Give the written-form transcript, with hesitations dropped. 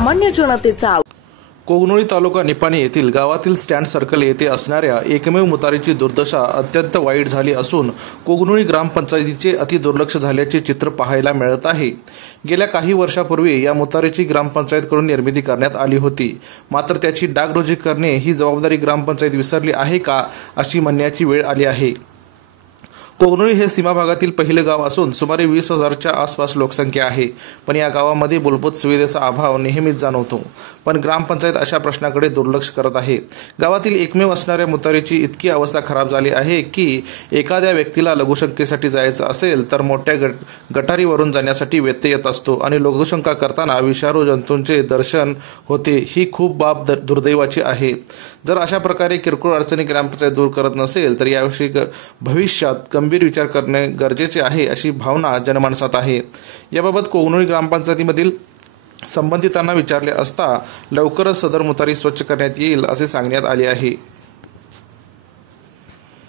सामान्य जनतेचा कोगनोळी तालुका निपाणी येथील गावातील स्टँड सर्कल येथे असणाऱ्या एकमेव मुतारीची दुर्दशा अत्यंत वाईट झाली असून कोगनोळी ग्रामपंचायतीचे अति दुर्लक्ष झाल्याचे चित्र पाहायला मिळत आहे। गेल्या काही वर्षापूर्वी या मुतारीची ग्रामपंचायतकडून निर्मिती करण्यात आली होती, मात्र त्याची डागडुजी करणे ही जबाबदारी ग्रामपंचायत विसरली आहे का अशी म्हणण्याची वेळ आली आहे। कोगनोळी हे सीमा भागातील पहिले गाव असून सुमारे 20,000च्या आसपास लोकसंख्या आहे, पण या गावामध्ये मूलभूत सुविधेचा अभाव नेहमीच जाणवतो। पण ग्रामपंचायत अशा प्रश्नाकडे दुर्लक्ष करत आहे। गावातील एकमेव असणाऱ्या मुतारीची इतकी अवस्था खराब झाली आहे की एखाद्या व्यक्तीला लघुशंकेसाठी जायचं असेल तर मोठ्या गटारीवरून जाण्यासाठी व्यत्यय येत असतो आणि लघुशंका करताना विषारू जंतूंचे दर्शन होते। ही खूप बाब दुर्दैवाची आहे। जर अशा प्रकारे किरकोळ अडचणी ग्रामपंचायत दूर करत नसेल तर याविषयी भविष्यात गंभीर विचार करणे गरजेचे आहे अशी भावना जनमानसात आहे। याबाबत कोगनोळी ग्रामपंचायतीमधील संबंधितांना विचारले असता लवकरच सदर मुतारी स्वच्छ करण्यात येईल असे सांगण्यात आले आहे।